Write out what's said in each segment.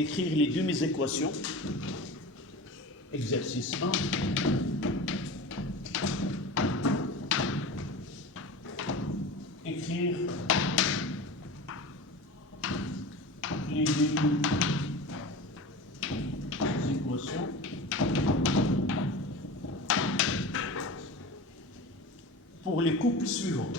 écrire les demi-équations. Exercice 1. Écrire les demi-équations pour les couples suivants.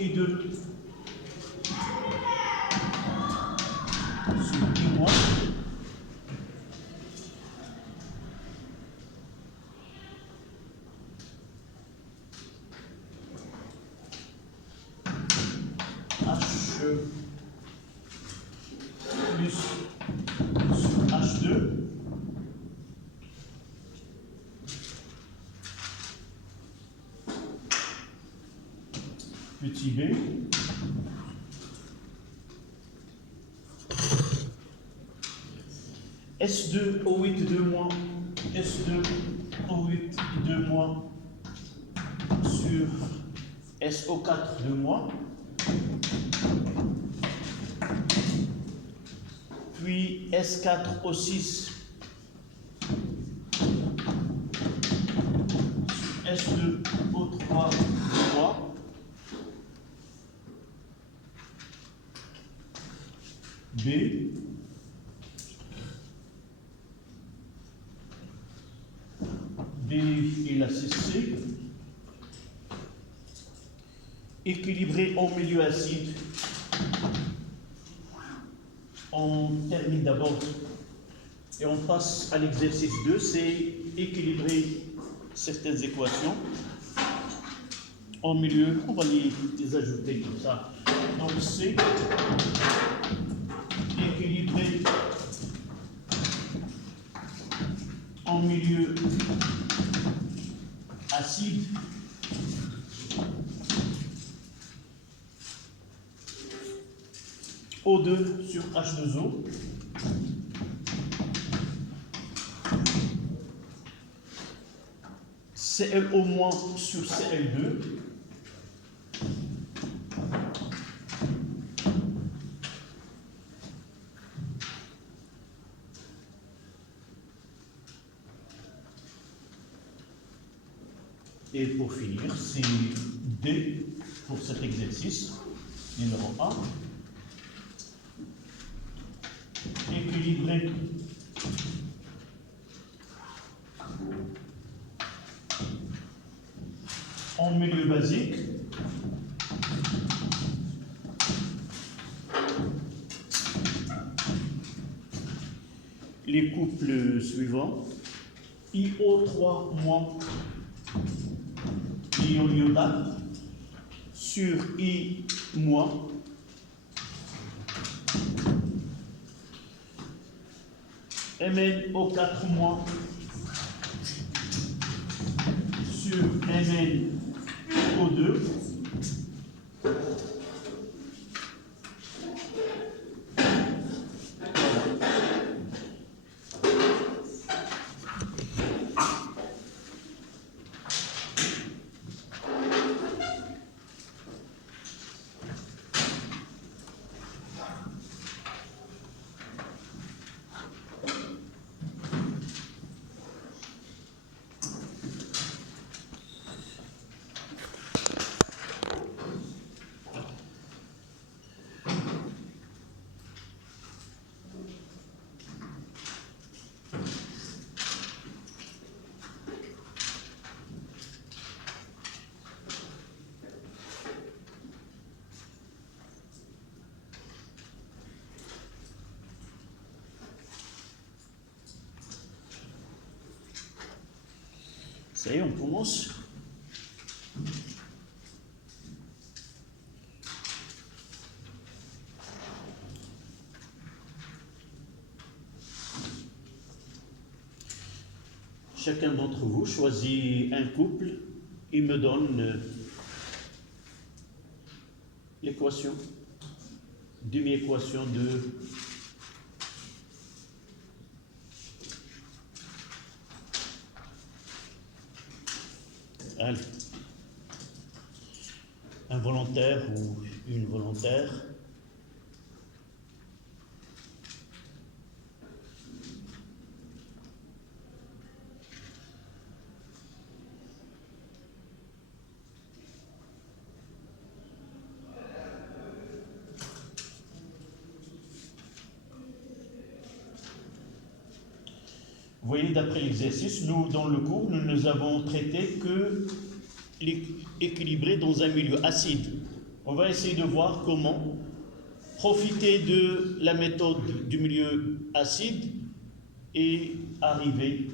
Et de sur 10 mois H plus sur H2 petit b S2 O8 2 mois S2 O8 2 mois sur SO4 2 mois puis S4 O6 S2 O3 2 mois B et la CC équilibré en milieu acide. On termine d'abord et on passe à l'exercice 2, c'est équilibrer certaines équations en milieu. On va les ajouter comme ça. Donc c'est équilibré en milieu acide O2 sur H2O ClO- sur Cl2 et pour finir c'est D pour cet exercice numéro 1. Équilibré en milieu basique les couples suivants IO3- ion iodate sur I- MnO4- sur MnO2 Ça y est, on commence. Chacun d'entre vous choisit un couple, il me donne l'équation, demi-équation de allez, un volontaire ou une volontaire. Vous voyez, d'après l'exercice, nous, dans le cours, nous ne avons traité que l'équilibrer dans un milieu acide. On va essayer de voir comment profiter de la méthode du milieu acide et arriver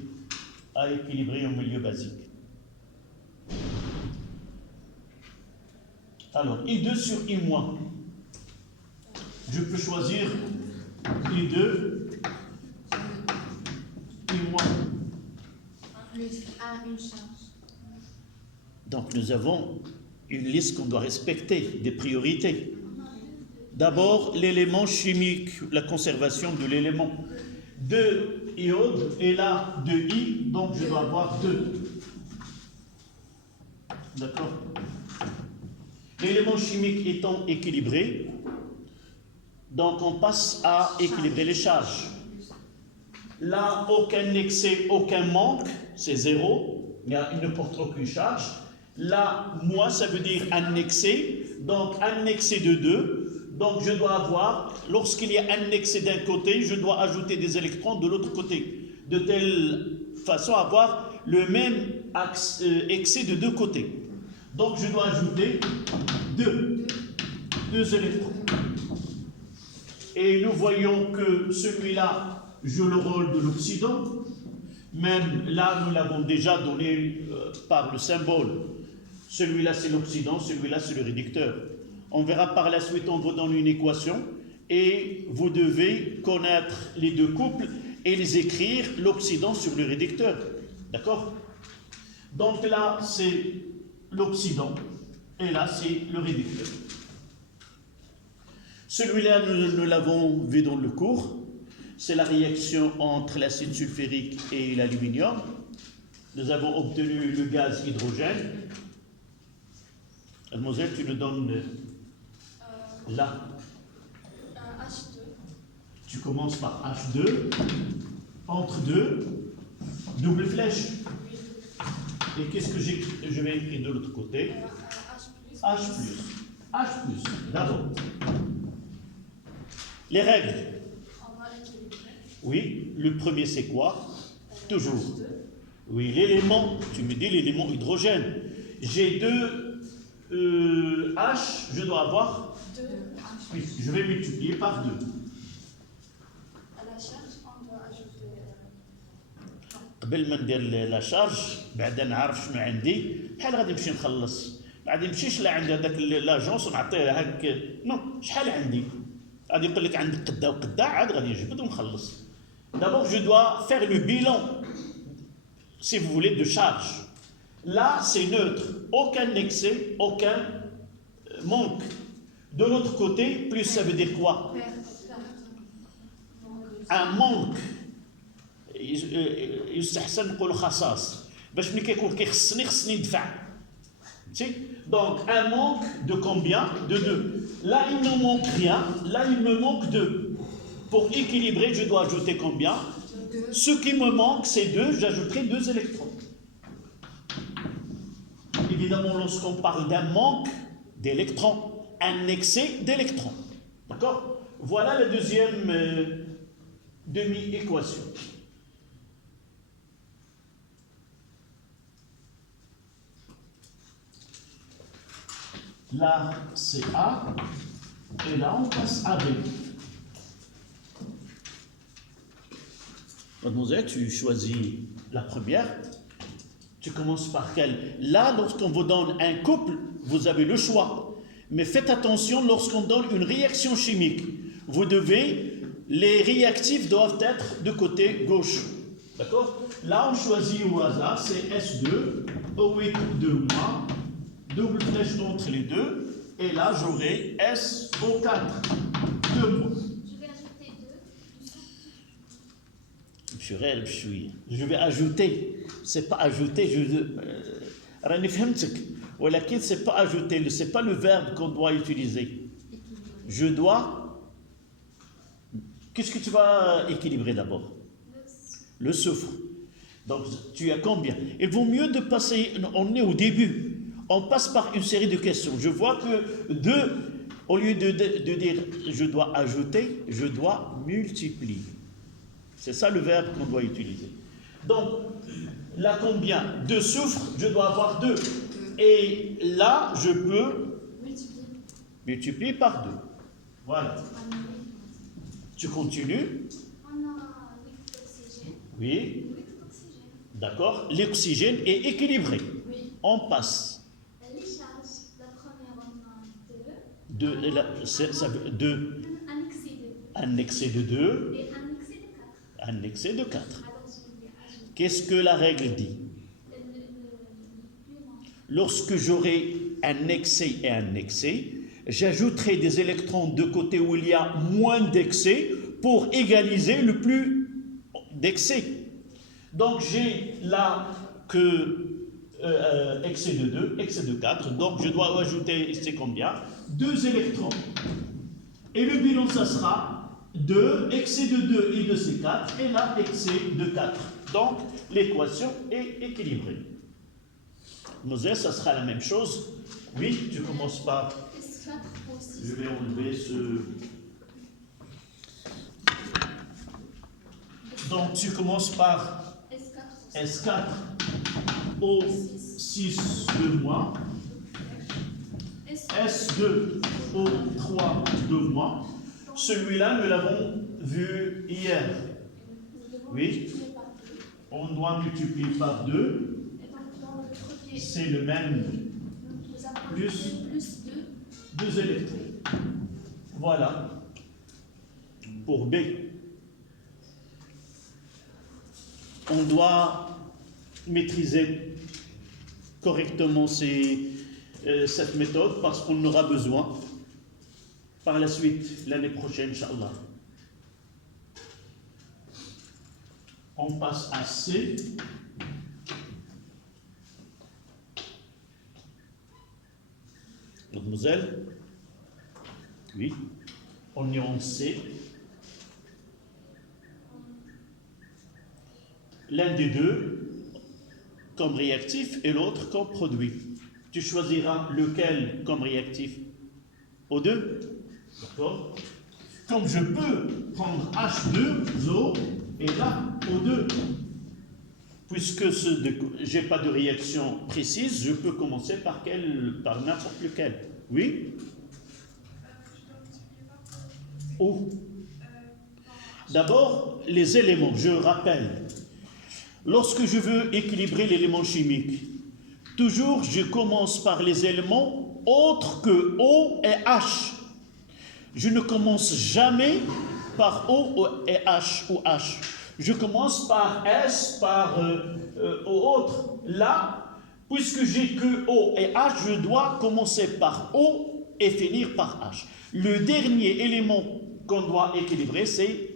à équilibrer un milieu basique. Alors, I2 sur I-. Je peux choisir I2, I-. Plus A, une charge. Donc nous avons une liste qu'on doit respecter, des priorités. D'abord, l'élément chimique, la conservation de l'élément. 2 iodes, et là 2 I, donc je dois avoir 2. D'accord? L'élément chimique étant équilibré, donc on passe à équilibrer les charges. Là, aucun excès, aucun manque, c'est 0, il ne porte aucune charge. Là, moi, ça veut dire un excès, donc un excès de 2. Donc je dois avoir, lorsqu'il y a un excès d'un côté, je dois ajouter des électrons de l'autre côté, de telle façon à avoir le même excès de deux côtés. Donc je dois ajouter deux électrons. Et nous voyons que celui-là joue le rôle de l'oxydant. Même là, nous l'avons déjà donné par le symbole. Celui-là, c'est l'oxydant, celui-là, c'est le réducteur. On verra par la suite, on vous donne une équation et vous devez connaître les deux couples et les écrire, l'oxydant sur le réducteur. D'accord? Donc là, c'est l'oxydant et là, c'est le réducteur. Celui-là, nous l'avons vu dans le cours. C'est la réaction entre l'acide sulfurique et l'aluminium. Nous avons obtenu le gaz hydrogène. Mademoiselle, tu nous donnes là. H2. Tu commences par H2, entre 2, double flèche. Et qu'est-ce que je vais écrire de l'autre côté? H+. D'abord. Les règles. On va équilibrer. Oui, le premier c'est quoi? Toujours. Oui, l'élément, tu me dis l'élément hydrogène. J'ai deux H, je dois avoir 2 H. oui, je vais multiplier par 2. À la charge, on doit ajouter. قبل ما ندير لا شارج بعد نعرف شنو عندي بحال غادي نمشي نخلص ما غادي نمشيش لا عند هذاك لاجونس ونعطيه هاك نو شحال عندي غادي يقول لك عندك قدا وقدا عاد غادي نجبد ونخلص. D'abord je dois faire le bilan si vous voulez de charge. Là c'est neutre, aucun excès, aucun manque. De l'autre côté, plus ça veut dire quoi? Un manque. يستحسن نقول خصاص باش ملي كيكون خصني ندفع. Donc un manque de combien? De 2. Là il ne manque rien, là il me manque 2. Pour équilibrer, je dois ajouter combien? 2. Ce qui me manque c'est 2, j'ajouterai 2 électrons. Évidemment, lorsqu'on parle d'un manque d'électrons, un excès d'électrons. D'accord? Voilà la deuxième demi-équation. Là, c'est A, et là, on passe à B. Mademoiselle, tu choisis la première. Tu commences par quelle? Là, lorsqu'on vous donne un couple, vous avez le choix. Mais faites attention lorsqu'on donne une réaction chimique. Vous devez, les réactifs doivent être de côté gauche. D'accord? Là, on choisit au hasard, c'est S2, O8 2-, double flèche entre les deux. Et là, j'aurai SO4. 2 mois. Je vais ajouter 2. Je vais ajouter. C'est pas ajouter. راني فهمتك. ولكن c'est pas ajouter. C'est pas le verbe qu'on doit utiliser. Je dois. Qu'est-ce que tu vas équilibrer d'abord? Le soufre. Donc, tu as combien? Il vaut mieux de passer. On est au début. On passe par une série de questions. Je vois que 2, au lieu de dire je dois ajouter, je dois multiplier. C'est ça le verbe qu'on doit utiliser. Donc, là, combien? 2 soufre, je dois avoir 2. Et là, je peux multiplier par 2. Voilà. Tu continues? On a l'oxygène. Oui. D'accord. L'oxygène est équilibré. Oui. On passe. Les charges, la première, on a 2. Ça veut 2. Un excès de 2. Un excès de 2. Et un excès de 4. Un excès de 4. Alors, je vais ajouter Qu'est-ce que la règle dit? plus loin. Lorsque j'aurai un excès et un excès, j'ajouterai des électrons de côté où il y a moins d'excès pour égaliser le plus d'excès. Donc j'ai là que excès de 2, excès de 4, donc je dois ajouter, c'est combien? 2 électrons. Et le bilan, ça sera 2, excès de 2 et de ces 4, et là, excès de 4. Donc l'équation est équilibrée. Moselle, ça sera la même chose. Oui, tu commences par. S4 aussi. Je vais enlever ce. Donc tu commences par S4 aussi. S4 au 6 de mois, S2 au 3 de mois. Celui-là, nous l'avons vu hier. Oui. On doit multiplier par 2. Et donc, dans le premier, C'est le même. nous avons Plus 2. 2 électrons. Voilà. Pour B. On doit maîtriser correctement cette méthode parce qu'on en aura besoin par la suite, l'année prochaine, Inch'Allah. On passe à C. Mademoiselle? Oui. On est en C. L'un des deux comme réactif et l'autre comme produit. Tu choisiras lequel comme réactif? O2? D'accord? Comme je peux prendre H2O et là O2. Puisque je n'ai pas de réaction précise, je peux commencer par n'importe lequel. Oui? Où? D'abord, les éléments, je rappelle. Lorsque je veux équilibrer l'élément chimique, toujours je commence par les éléments autres que O et H. Je ne commence jamais par O et H ou H. Je commence par S, par autre. Là, puisque j'ai que O et H, je dois commencer par O et finir par H. Le dernier élément qu'on doit équilibrer, c'est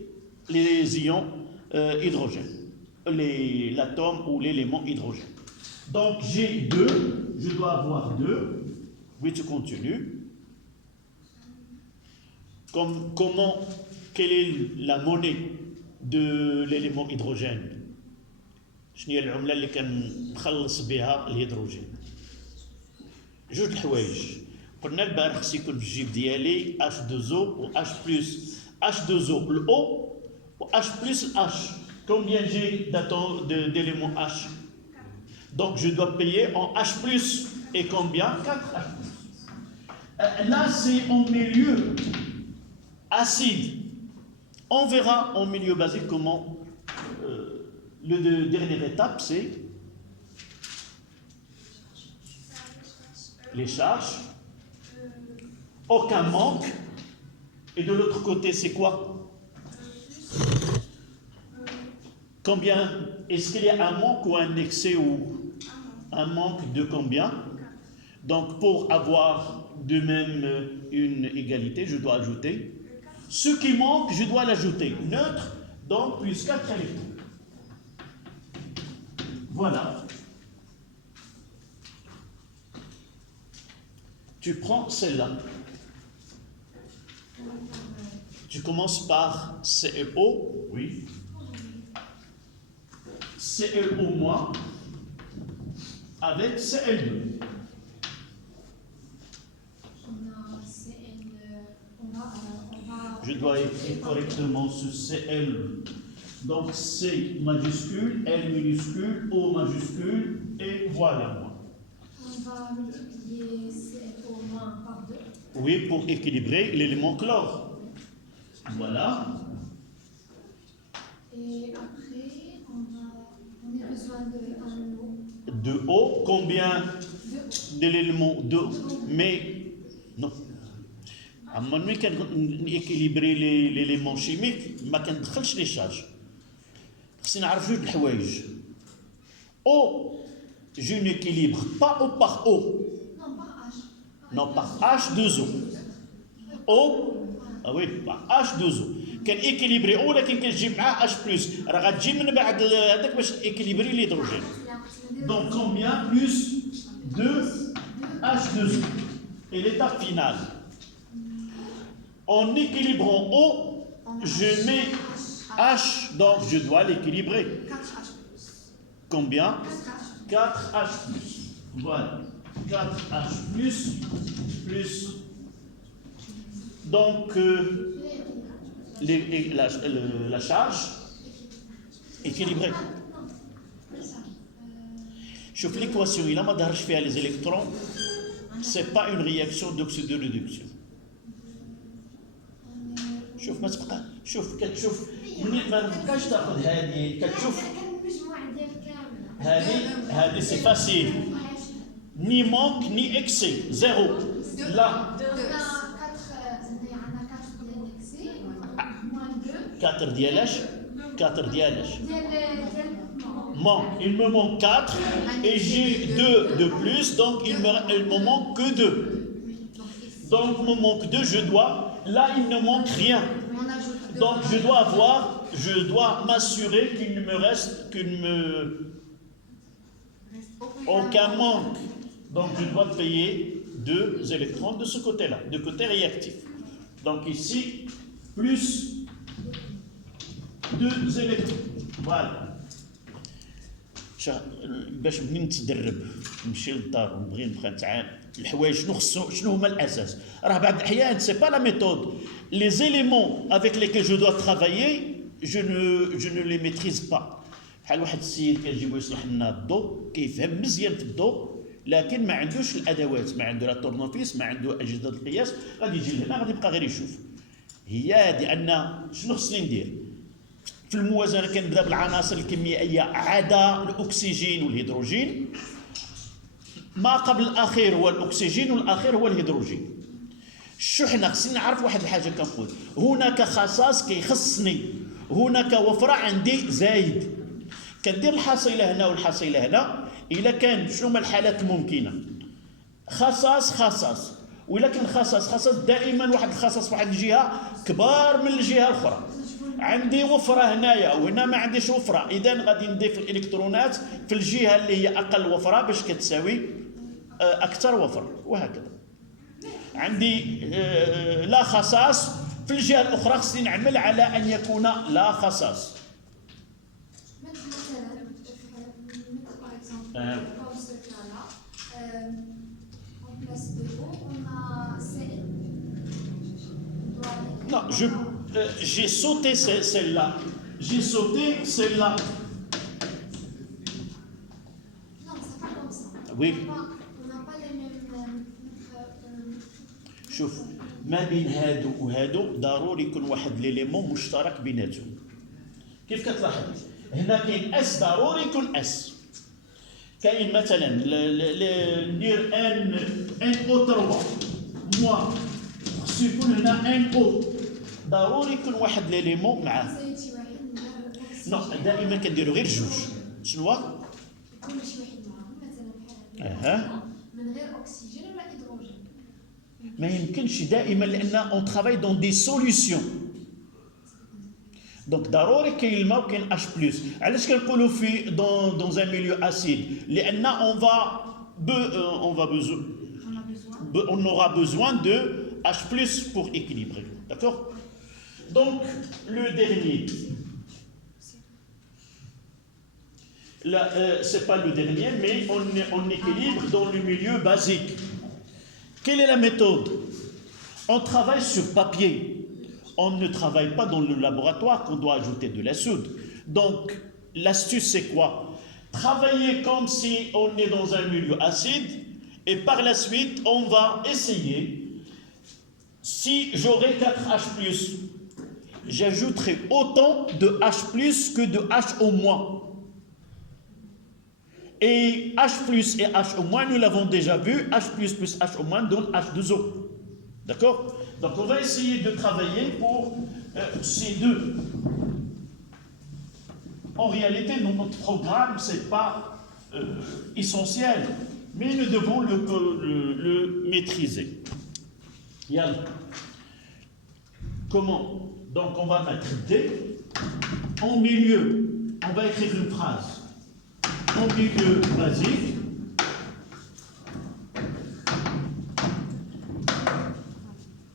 les ions hydrogène. L'atome ou l'élément hydrogène. Donc j'ai 2, je dois avoir 2. Oui, tu continues. Quelle est la monnaie de l'élément hydrogène? شنو هي العملة اللي كنخلص بها الهيدروجين؟ جوج الحوايج. قلنا البارح خص يكون في الجيب ديالي H2O و H2O le O ou H plus H. Combien j'ai d'éléments H? Donc je dois payer en H plus et combien? 4H plus. Là c'est en milieu acide. On verra en milieu basique comment la dernière étape c'est les charges. Aucun manque. Et de l'autre côté c'est quoi? Combien? Est-ce qu'il y a un manque ou un excès ou un manque de combien? Donc pour avoir De même, une égalité, je dois ajouter. Ce qui manque, je dois l'ajouter. Neutre, donc plus 4 électrons. Voilà. Tu prends celle-là. Tu commences par CeO, oui. CeO moins avec Cl2. Je dois écrire correctement ce Cl. Donc C majuscule, L minuscule, O majuscule, et voilà moi. On va multiplier CFO moins par 2. Oui, pour équilibrer l'élément chlore. Voilà. Et après, on a besoin d'un eau. De O, combien d'éléments? 2. Mais non. أما ملي كنيكيليبري ليليمون شيميك ما كندخلش لي شارج. خصني نعرف جوج الحوايج. O, je n'équilibre pas O par O. Non, par H. Non, par H2O. O, ah oui, par H2O. كان équilibré O لكن كنجيب معاه H+. راه غتجي من بعد هذاك باش équilibrer l'hydrogène. Donc combien plus 2 H2O. Et l'étape finale. En équilibrant O, je mets H, donc je dois l'équilibrer. 4H+. Combien? 4H+. Voilà. 4H+, plus. Donc, la charge équilibrée. شوف l'équation, il a ما ظهرش فيها les électrons, c'est pas une réaction d'oxyde de réduction. شوف ما تبقى شوف كتشوف ما تبقاش تاخذ هذه كتشوف هذه سي فاسيل ni manque ni excès zéro là 4 ديالاش 4 ديالاش manque il me manque 4 et j'ai 2 de plus donc il me manque que 2 donc il me manque 2 je dois là, il ne manque rien. Donc, je dois m'assurer qu'il ne me reste aucun manque. Donc, je dois payer 2 électrons de ce côté-là, de côté réactif. Donc, ici, plus 2 électrons. Voilà. باش منين نتدرب نمشي للدار ونبغي نبقى نتعامل الحوايج شنو هما الاساس راه بعض الاحيان سي با لا ميثود les éléments avec lesquels je dois travailler je ne les maîtrise pas بحال واحد السيد كنجيبو يصلح لنا الضوء كيفهم مزيان في الضوء لكن ما عندوش الادوات ما عنده لا تورنوفيس ما عنده اجهزه القياس غادي يجي لهنا غادي يبقى غير يشوف هي هذه ان شنو خصني ندير في الموازنه كنبدا بالعناصر الكيميائيه عدا الاكسجين والهيدروجين ما قبل الاخير هو الاكسجين والاخير هو الهيدروجين شو حنا خصني نعرف واحد الحاجه كنقول هناك خصاص كيخصني هناك وفره عندي زايد كندير الحصيله هنا والحصيله هنا الا كان شنو هما الحالات الممكنه خصاص وإلا كان خصاص دائما واحد الخصاص في واحد الجهه كبار من الجهه الاخرى عندي وفره هنايا وهنا ما عنديش وفره اذا غادي نضيف الالكترونات في الجهه اللي هي اقل وفره باش كتساوي اكثر وفر وهكذا عندي لا خصاص في الجهه الاخرى خصني نعمل على ان يكون لا خصاص Non, j'ai sauté celle-là. J'ai sauté celle-là. Non, c'est pas comme ça. Oui. On n'a pas les mêmes. شوف ما بين هادو وهادو ضروري يكون واحد ليليمون مشترك بيناتهم. كيف كتلاحظ؟ هنا كاين اس ضروري يكون اس. كاين مثلا ندير ان او 3 موا خصو يكون هنا ان او ضروري يكون واحد ليليمون معاه. نو دائما كنديروا غير جوج. شنو هو؟ يكون شي واحد معاهم مثلا بحال من غير اكسجين ولا هيدروجين. ما يمكنش دائما لان on travaille dans des solutions. دونك ضروري كاين الماء وكاين H+. علاش كنقولوا في dans un milieu acide لان on aura besoin de H+ pour équilibrer. D'accord? Donc le dernier. Là, c'est pas le dernier, mais on équilibre dans le milieu basique. Quelle est la méthode? On travaille sur papier. On ne travaille pas dans le laboratoire qu'on doit ajouter de la soude. Donc, l'astuce, c'est quoi? Travailler comme si on est dans un milieu acide et par la suite, on va essayer. Si j'aurais 4H+, j'ajouterai autant de H+ que de H-. Et H+ et H-, nous l'avons déjà vu, H+ plus H- donne H2O. D'accord? Donc on va essayer de travailler pour ces deux. En réalité, notre programme, ce n'est pas essentiel, mais nous devons le maîtriser. Yalla. Comment? Donc on va mettre D en milieu. On va écrire une phrase. En milieu basique,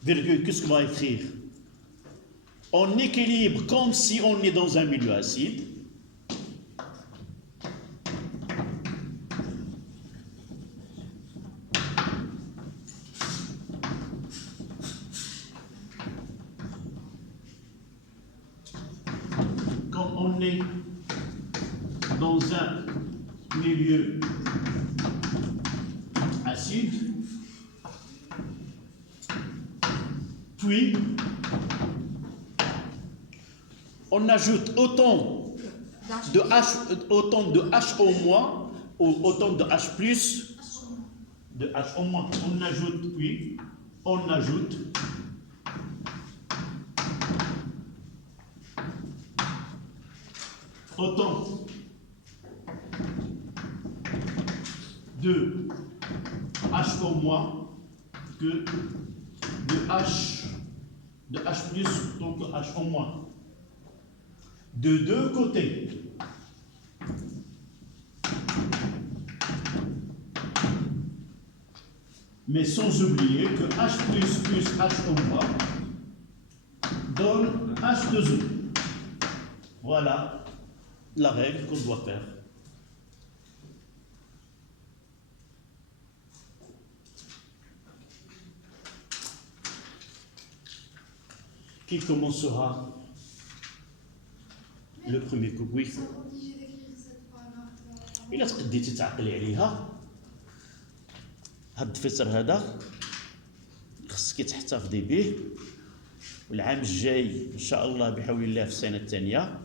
virgule, qu'est-ce qu'on va écrire? On équilibre comme si on est dans un milieu acide. Comme on est dans un milieu acide, puis on ajoute autant de H au moins, ou autant de H+, de H au moins. On ajoute, puis on ajoute autant de H au moins que de H donc H au moins. De deux côtés. Mais sans oublier que H+ plus H au moins donne H2O. Voilà la règle qu'on doit faire. Qui commencera le premier coup? Oui. إلا تقديتي تعقلي عليها هاد الدفتر هذا خصك تحتفظي به، والعام الجاي ان شاء الله بحول الله في السنه الثانيه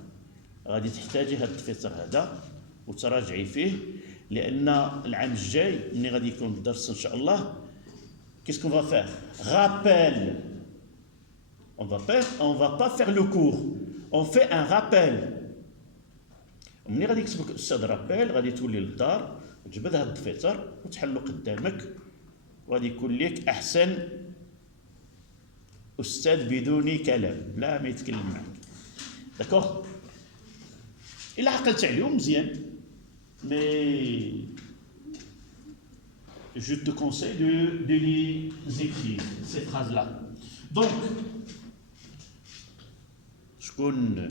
غادي تحتاجي هاد الدفتر هذا وتراجعي فيه، لان العام الجاي ملي غادي يكون الدرس ان شاء الله qu'est-ce qu'on va faire? Rappel. On va pas faire le cours. On fait un rappel. ملي غادي يكتب لك الاستاذ رابيل غادي تولي للدار وتجبد هاد الدفتر وتحلو قدامك وغادي يكون لك احسن استاذ بدون كلام، لا ما يتكلم معك. داكوغ؟ الا عقلت عليهم مزيان، مي je te conseille de les écrire ces phrases là. Donc شكون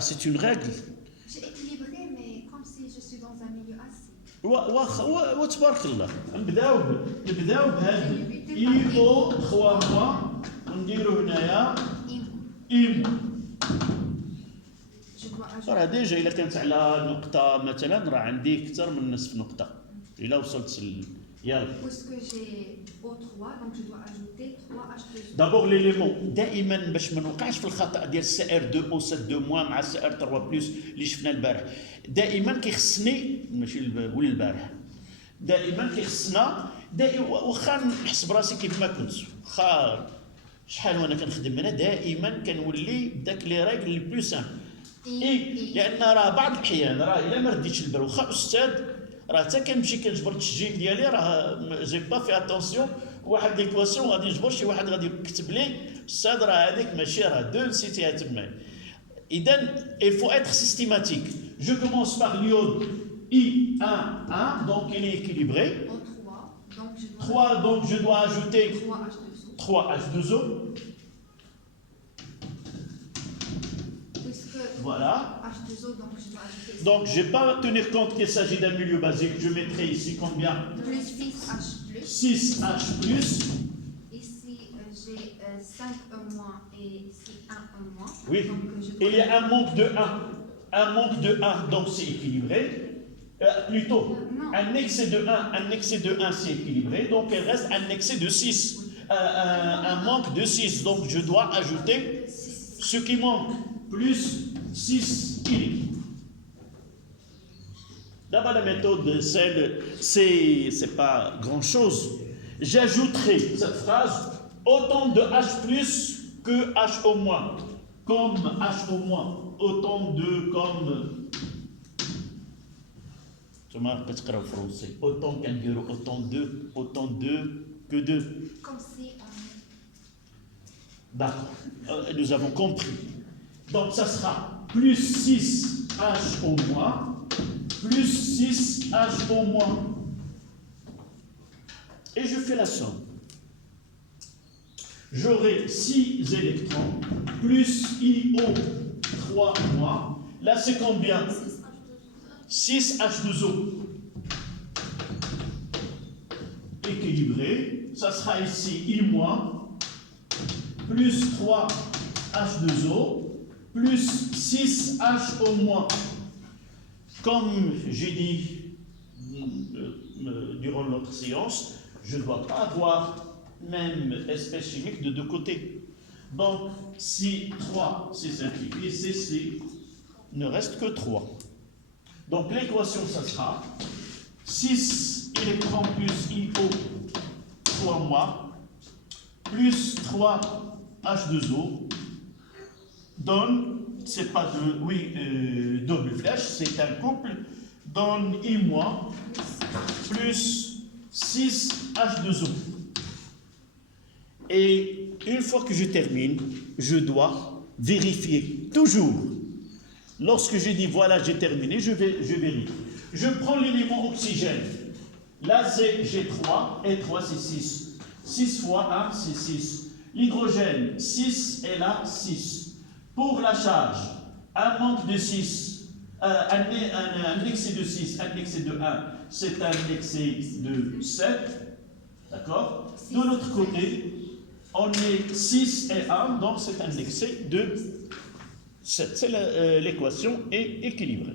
c'est une règle. J'ai équilibré, mais comme si je suis dans un milieu acide. وتبارك الله نبداو بهذا ايفو 3 موا ونديرو هنايا ايم. راه ديجا الا كانت على نقطه مثلا راه عندي اكثر من نصف نقطه الا وصلت يلا. Puisque j'ai O3, donc je dois ajouter 3H+. دابور ليليمون دائما باش ما نوقعش في الخطا ديال سي ار 2 او 7 2 موا مع سي ار 3 بلس اللي شفنا البارح. دائما كيخصني ماشي ولا البارح، دائما كيخصنا واخا نحس براسي كيف ما كنت، واخا شحال وانا كنخدم هنا دائما كنولي بداك لي ريغل لي بلو سامبل. اي لان راه بعض الاحيان راه الا ما رديتش البال واخا استاذ راه حتى كنمشي كنجبر التسجيل ديالي راه جي با في اتونسيون واحد ليكواسيون غادي نجبر شي واحد غادي يكتب لي استاذ راه هذيك ماشي راه دو نسيتيها تما. اذا il faut être systématique. Je commence par l'iode I1, donc il est équilibré. En 3, donc je 3, donc je dois dois ajouter 3 H2O. 3 H2O. Puisque Voilà. H2O, donc je dois ajouter. Donc je ne vais pas tenir compte qu'il s'agit d'un milieu basique. Je mettrai ici combien? Plus 6H plus. 6H plus. Ici, j'ai 5E- et ici 1E-. Oui. Donc, Il y a un manque de 1. Un manque de 1, donc c'est équilibré. Plutôt, Non. un excès de 1, un excès de 1, c'est équilibré. Donc il reste un excès de 6. Un manque de 6. Donc je dois ajouter 6. ce qui manque. Plus 6 I. D'abord, la méthode, c'est pas grand-chose. J'ajouterai cette phrase autant de H plus que H au moins. Comme H au moins. Autant de comme. Je m'en répéterai en français. Autant qu'un bureau, autant de que de. Comme si on. D'accord. Nous avons compris. Donc, ça sera plus 6H au moins, plus 6H au moins. Et je fais la somme. J'aurai 6 électrons, plus IO 3 moins. Là, c'est combien? 6H2O. Équilibré. Ça sera ici I moins, plus 3H2O. Plus 6H au moins. Comme j'ai dit durant notre séance, je ne dois pas avoir même espèce chimique de deux côtés. Donc, si 3 c'est simplifié, c'est ne reste que 3. Donc l'équation, ça sera 6 électrons plus IO 3 moins, plus 3 H2O, donne, c'est pas double flèche, c'est un couple, donne I moins plus 6 H2O. Et une fois que je termine, je dois vérifier toujours. Lorsque je dis voilà, j'ai terminé, je vérifie. Je prends l'élément oxygène. Là, c'est G3, et 3, c'est 6. 6 fois 1, c'est 6. L'hydrogène, 6, et là, 6. Pour la charge, un manque de 6, un excès de 6, un excès de 1, c'est un excès de 7. D'accord? De l'autre côté, on est 6 et 1, donc c'est un excès de 7. L'équation est équilibrée.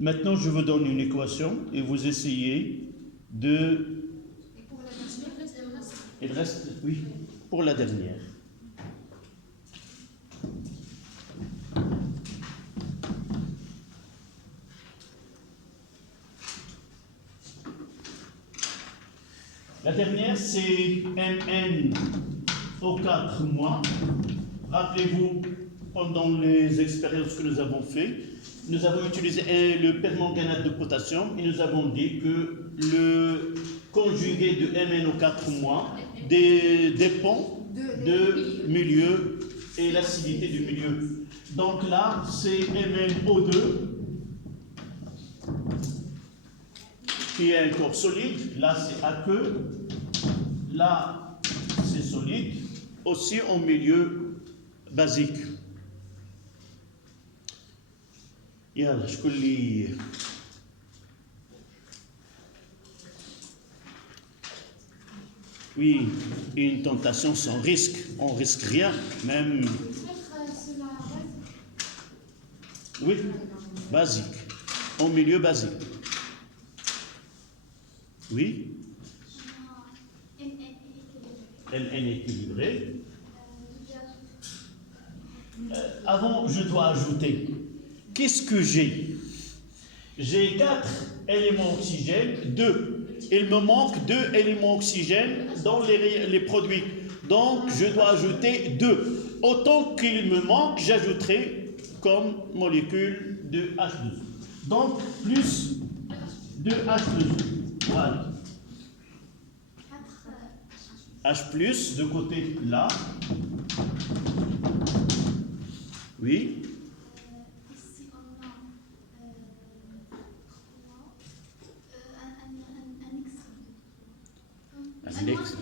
Maintenant, je vous donne une équation et vous essayez de... Et pour la dernière, Il reste, oui, pour la dernière. La dernière, c'est MnO4-, Rappelez-vous, pendant les expériences que nous avons faites, nous avons utilisé le permanganate de potassium et nous avons dit que le conjugué de MnO4 dépend du milieu et l'acidité du milieu. Donc là, c'est MnO2 qui est un corps solide. Là, c'est aqueux. Là, c'est solide. Aussi en milieu basique. يلا شكون اللي Oui, une tentation sans risque. On risque rien, même. Oui, basique. En milieu basique. Oui. LN équilibré. Avant, je dois ajouter. Qu'est-ce que j'ai? J'ai 4 éléments oxygène, 2. Il me manque 2 éléments oxygène dans les produits. Donc, je dois ajouter 2. Autant qu'il me manque, j'ajouterai comme molécule de H2O. Donc, plus de H2O. Voilà. H plus de côté là. Oui. Ici, on a un Annexe.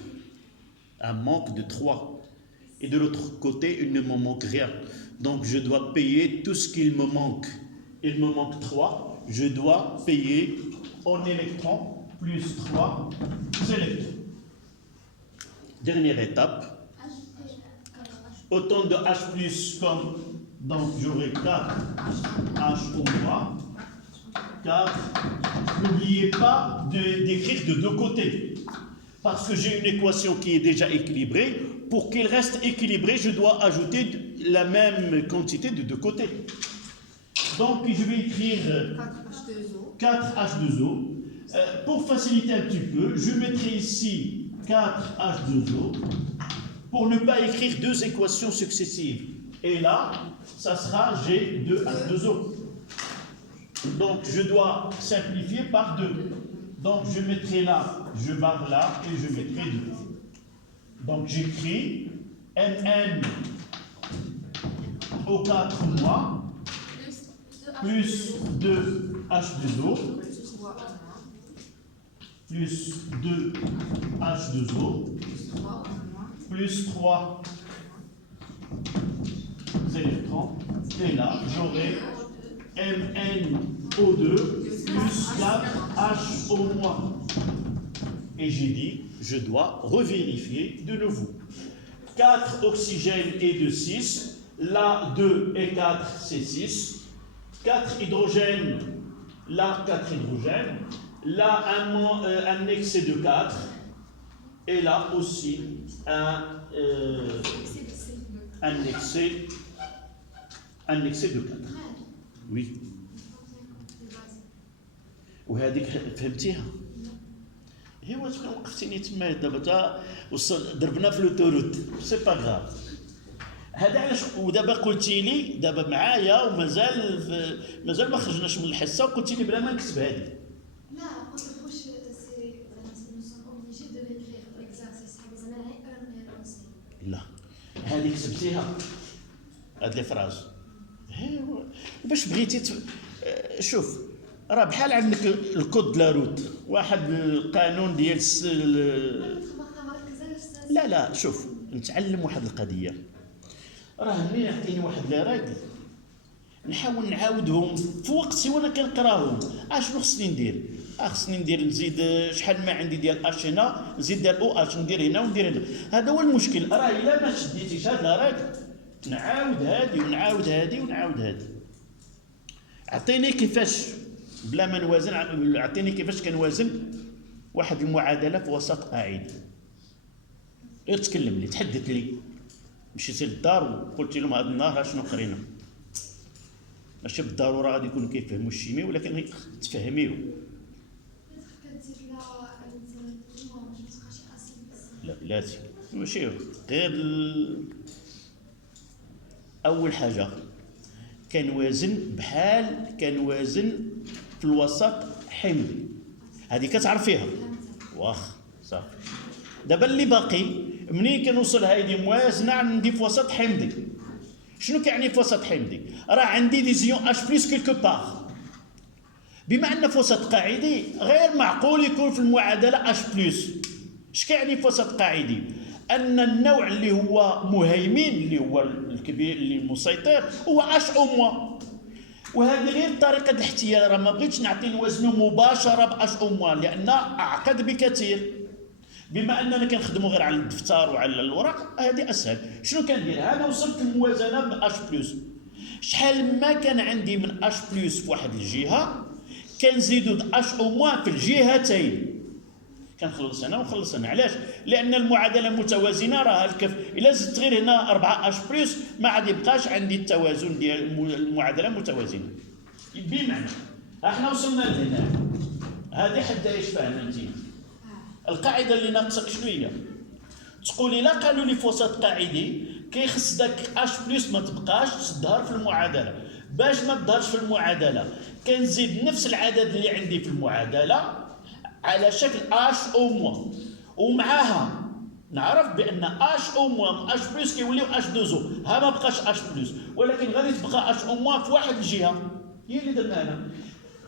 Un manque de 3. Et de l'autre côté, il ne me manque rien. Donc, je dois payer tout ce qu'il me manque. Il me manque 3. Je dois payer en électrons plus 3 électrons. Dernière étape. Autant de H plus comme, donc j'aurai 4 H au moins, 4. N'oubliez pas d'écrire de deux côtés, parce que j'ai une équation qui est déjà équilibrée. Pour qu'il reste équilibré, je dois ajouter la même quantité de deux côtés. Donc je vais écrire 4 H2O. Pour faciliter un petit peu, je mettrai ici 4 H2O. Pour ne pas écrire deux équations successives. Et là, ça sera G2H2O. Donc, je dois simplifier par 2. Donc, je mettrai là, je barre là, et je mettrai 2. Donc, j'écris Mn O4 moins plus 2 H2O plus 2 H2O plus 3 électrons, et là j'aurai MnO2 plus 4 HO-. Et j'ai dit, je dois revérifier de nouveau. 4 oxygènes et 2, 6. Là, 2 et 4, c'est 6. 4 hydrogènes, là, 4 hydrogènes. Là, un excès de 4. Et là aussi, un excès de 4. Oui. وهذيك فهمتيها؟ هي واش وقفتيني تما دابا ضربنا في لوتوروت سي با غاف. هذا علاش ودابا قلتي لي دابا معايا ومازال ما خرجناش من الحصه وقلتي لي بلا ما نكتب هذه. لا قلت لك واش nous sommes obligés de l'écrire l'exercice حق زمان لا هذه كتبتيها هاد لي فراز. باش بغيتي شوف راه بحال عندك الكود لاروت واحد القانون ديال لا شوف نتعلم واحد القضيه. راه ملي يعطيني واحد لي راجل نحاول نعاودهم في وقتي وانا كنقراهم. شنو خصني ندير؟ خصني نزيد شحال ما عندي ديال اش هنا نزيد ديال او اش ندير هنا وندير هنا. هذا هو المشكل. راه الا ما شديتيش هاد لا راجل نعاود هادي ونعاود هادي ونعاود هادي. عطيني كيفاش بلا ما نوازن، عطيني كيفاش كنوازن واحد المعادله في وسط قاعده. غير تكلم لي تحدث لي. مشيتي للدار وقلت لهم هذا النهار شنو قرينا. ماشي بالضروره غادي يكونوا كيفهموا الشيمي ولكن تفهميو. لا بلاتي ماشي غير أول حاجة كنوازن بحال كنوازن في الوسط حمضي، هذه كتعرفيها واخ صافي. دابا اللي باقي منين كنوصل هذه موازنه عندي في وسط حمضي. شنو كيعني في وسط حمضي؟ راه عندي دي زيون اش بلس كيلكو باغ، بما ان في وسط قاعدي غير معقول يكون في المعادله اش بلس. اش كيعني في وسط قاعدي؟ ان النوع اللي هو مهيمن اللي هو الكبير اللي مسيطر هو اش او موا، وهذه غير طريقه الاحتيال. راه ما بغيتش نعطي نوازنو مباشره باش او موا لان اعقد بكثير. بما اننا كنخدموا غير على الدفتر وعلى الورق هذه اسهل. شنو كندير؟ انا وصلت للموازنه باش بلس، شحال ما كان عندي من اش بلس في واحد الجهه كنزيدو اش او موا في الجهتين. كنخلص هنا ونخلص هنا. علاش؟ لان المعادله متوازنه. راه الكف الا زدت غير هنا 4 اش بلس ما عاد يبقاش عندي التوازن ديال المعادله متوازنه. بمعنى احنا وصلنا لهنا، هذه حتى ايش فهمتي؟ القاعده اللي ناقصك شنو هي؟ تقولي لا قالوا لي في وسط قاعدي كيخص داك اش بلس ما تبقاش تظهر في المعادله. باش ما تظهرش في المعادله كنزيد نفس العدد اللي عندي في المعادله على شكل اش او موا، ومعاها نعرف بان اش او موا اش بلس كيوليو اش دوزو. ها ما بقاش اش بلس ولكن غادي تبقى اش او موا في واحد الجهه هي اللي درنا هنا.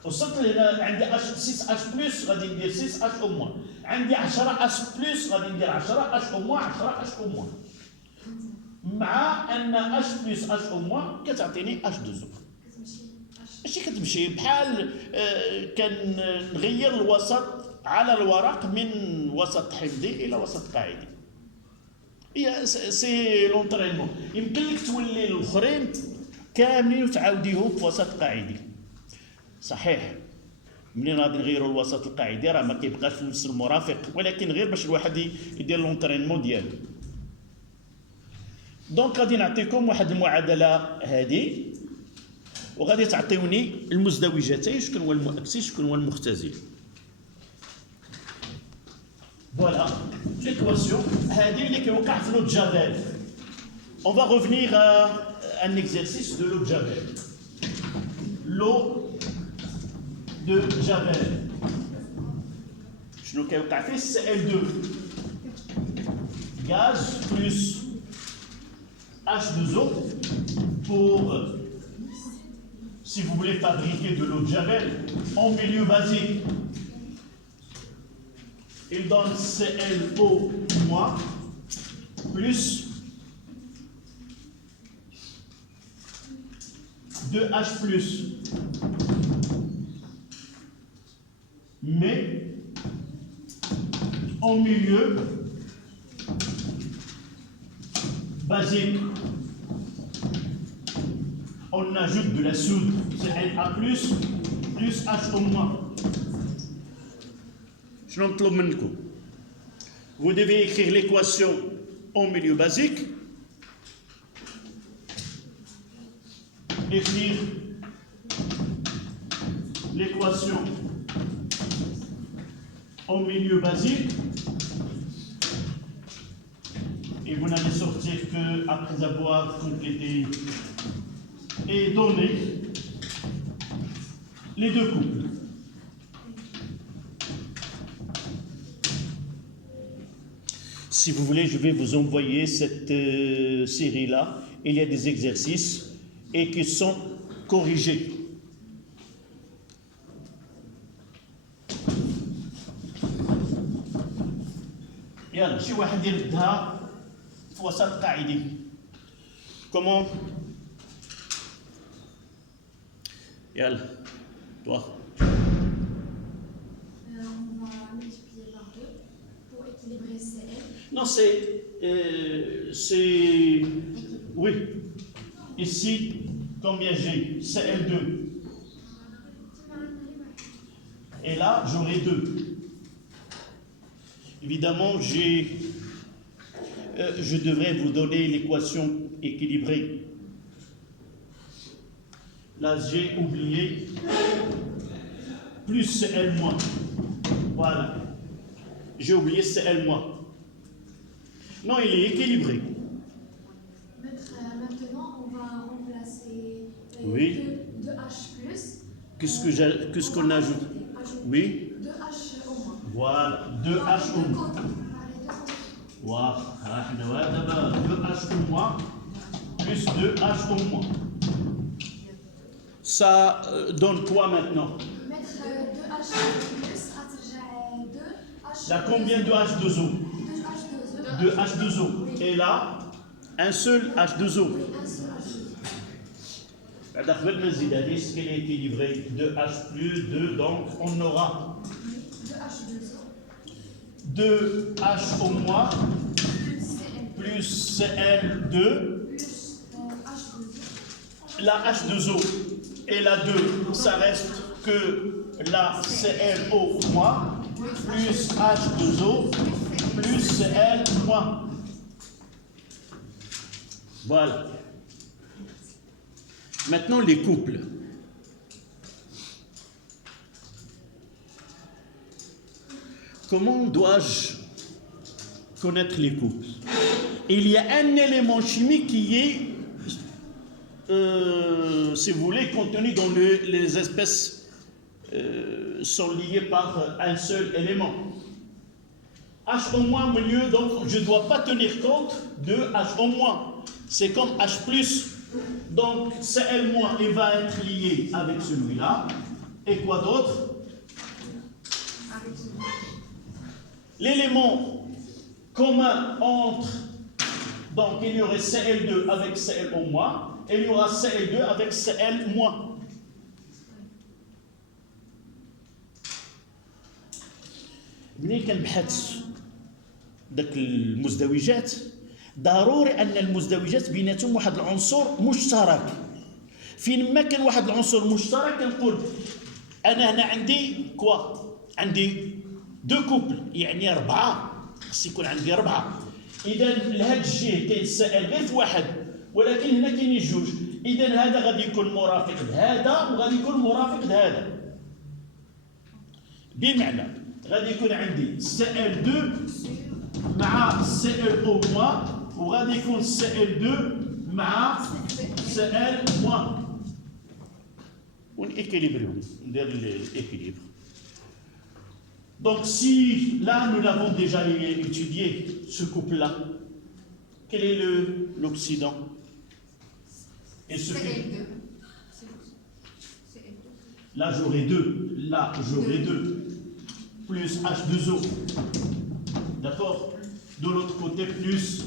وصلت لهنا عندي اش 6 اش بلس غادي ندير 6 اش او موا، عندي 10 اش بلس غادي ندير 10 اش او موا 10 اش او موا، مع ان اش بلس اش او موا كتعطيني اش دوزو. ماشي كتمشي بحال كنغير الوسط على الورق من وسط حمضي الى وسط قاعدي. هي سي لونطرينمون. يمكن لك تولي الاخرين كاملين وتعاوديهم في وسط قاعدي. صحيح منين غادي نغيروا الوسط القاعدي راه ما كيبقاش في نفس المرافق، ولكن غير باش الواحد يدير لونطرينمون ديالو. دونك غادي نعطيكم واحد المعادله هذه وغادي تعطيوني المزدوجتين شكون هو المؤكسي شكون هو المختزل. فوالا ليكواسيون هذه اللي كيوقع في لو جافيل. On va revenir à un exercice de l'eau de Javel. L'eau de Javel. شنو كيوقع فيه؟ Cl2 gaz plus H2O pour, si vous voulez fabriquer de l'eau de Javel en milieu basique. Il donne ClO- plus 2H+. Mais en milieu basique, on ajoute de la soude, ClA+, plus H-. Je n'entends pas. Vous devez écrire l'équation en milieu basique, écrire l'équation en milieu basique, et vous n'allez sortir que après avoir complété et donné les deux couples. Si vous voulez, je vais vous envoyer cette série-là. Il y a des exercices et qui sont corrigés. يلا شي واحد يردها في وسط قاعدي. Comment? يلا toi. On va multiplier par 2 pour équilibrer CL. Non, c'est... Oui. Ici, combien j'ai? CL2. Et là, j'aurai 2. Évidemment, je devrais vous donner l'équation équilibrée. Là, j'ai oublié. Plus CL-. Voilà. J'ai oublié CL-. Non, il est équilibré. Maintenant, on va Oui. 2H+. Qu'est-ce qu'on ajoute? Oui. 2H au moins. Voilà, 2H au moins. Par les deux côtés. Voilà, 2H au moins plus 2H au moins. Ça donne quoi maintenant? Mettre 2H+, à 2H. Là, combien de H2O? 2H2O. 2H2O. Et là, un seul H2O. Oui, un seul H2O. قبل ما نزيد هذه ce qu'elle est équilibrée 2H plus 2, donc on aura 2H2O. 2H au moins Plus plus Cn. Cl2. Plus H2O. La H2O et la 2, ça reste que la ClO moins plus H2O plus Cl moins. Voilà. Maintenant les couples. Comment dois-je connaître les couples? Il y a un élément chimique qui est si vous voulez, contenu dans les espèces sont liées par un seul élément. H au moins milieu, donc je ne dois pas tenir compte de H au moins. C'est comme H plus. Donc Cl moins, il va être lié avec celui-là. Et quoi d'autre? L'élément commun entre, donc il y aurait Cl2 avec Cl au moins. Et il y aura Cl2 avec Cl moins. منين كنبحث داك المزدوجات ضروري ان المزدوجات بيناتهم واحد العنصر مشترك. فين ما كان واحد العنصر مشترك كنقول انا هنا عندي كوا عندي دو كوبل يعني 4 خص يكون عندي 4. اذا لهاد الجهه كاين السائل غير في واحد ولكن هنا كاينين جوج. اذا هذا غادي يكون مرافق لهذا وغادي يكون مرافق لهذا. بمعنى غادي يكون عندي Cl2 مع Cl O- وغادي يكون Cl2 مع Cl-. ونéquilibrيهم ندير l'équilibre. Donc si là nous l'avons déjà étudié ce couple-là, quel est l'oxydant? Il suffit. Là j'aurai 2, là j'aurai 2, plus H2O. D'accord? De l'autre côté, plus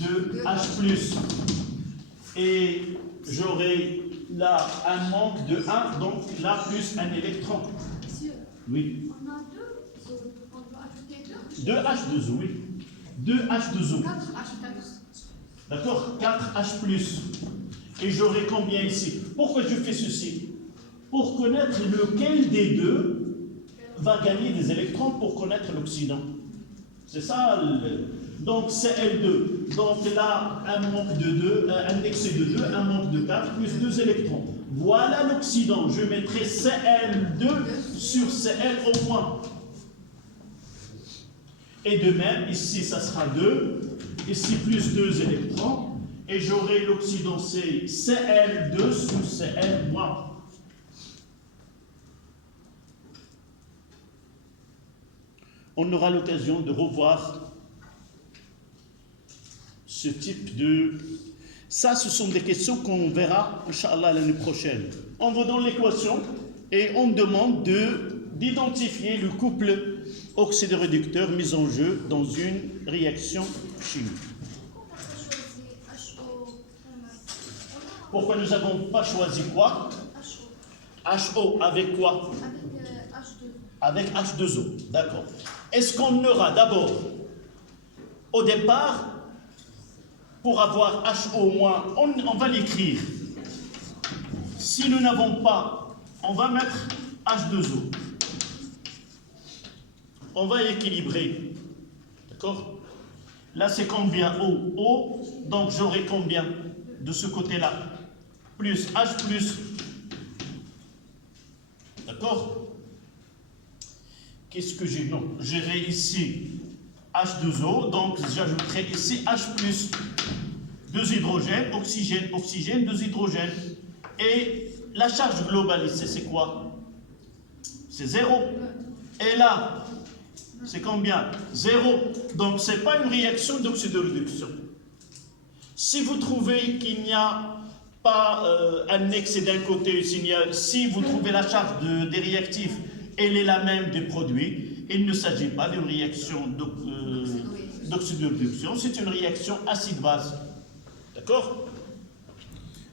2H+. Et j'aurai là un manque de 1, donc là plus un électron. Monsieur, Oui. on a deux, on doit ajouter deux. 2H2O, oui. 2H2O. 4H+. D'accord? 4H+. Et j'aurai combien ici? Pourquoi je fais ceci? Pour connaître lequel des deux va gagner des électrons pour connaître l'oxydant. C'est ça. Donc Cl2. Donc là, un manque de 2, un excès de 2, un manque de 4, plus 2 électrons. Voilà l'oxydant. Je mettrai Cl2 sur Cl au moins. Et de même, ici, ça sera 2. Ici, plus 2 électrons. Et j'aurai l'oxydant C, Cl2 sur Cl moins. On aura l'occasion de revoir ce type de... Ça, ce sont des questions qu'on verra, Inch'Allah, l'année prochaine. On va dans l'équation et on demande d'identifier le couple oxydoréducteur mis en jeu dans une réaction chimique. Pourquoi nous n'avons pas choisi quoi? HO avec quoi? Avec H2. Avec H2O, d'accord. Est-ce qu'on aura d'abord, au départ, pour avoir HO-, on va l'écrire. Si nous n'avons pas, on va mettre H2O. On va équilibrer. D'accord? Là, c'est combien? O. Donc, j'aurai combien de ce côté-là? Plus H+. D'accord? Qu'est-ce que j'ai? Non, j'aurai ici H2O, donc j'ajouterai ici H+, 2 hydrogènes, oxygène, 2 hydrogènes. Et la charge globale ici, c'est quoi? C'est 0. Et là, c'est combien? 0. Donc, ce n'est pas une réaction d'oxydoréduction. Si vous trouvez qu'il n'y a pas un excès d'un côté, si vous trouvez la charge des réactifs, elle est la même des produits, il ne s'agit pas d'une réaction d'oxydoréduction, c'est une réaction acide-base. D'accord?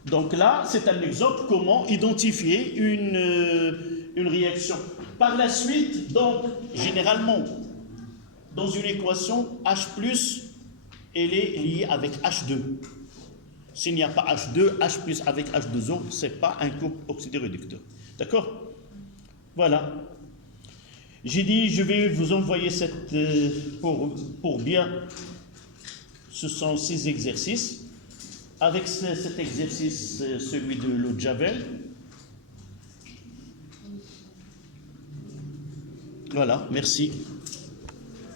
Donc là, c'est un exemple comment identifier une réaction. Par la suite, donc, généralement, dans une équation, H+, elle est liée avec H2. S'il n'y a pas H2, H+ avec H2O, ce n'est pas un couple oxydoréducteur. D'accord? Voilà. J'ai dit, je vais vous envoyer cette, pour bien, ce sont 6 exercices. Avec cet exercice, celui de l'eau de Javel. Voilà, merci.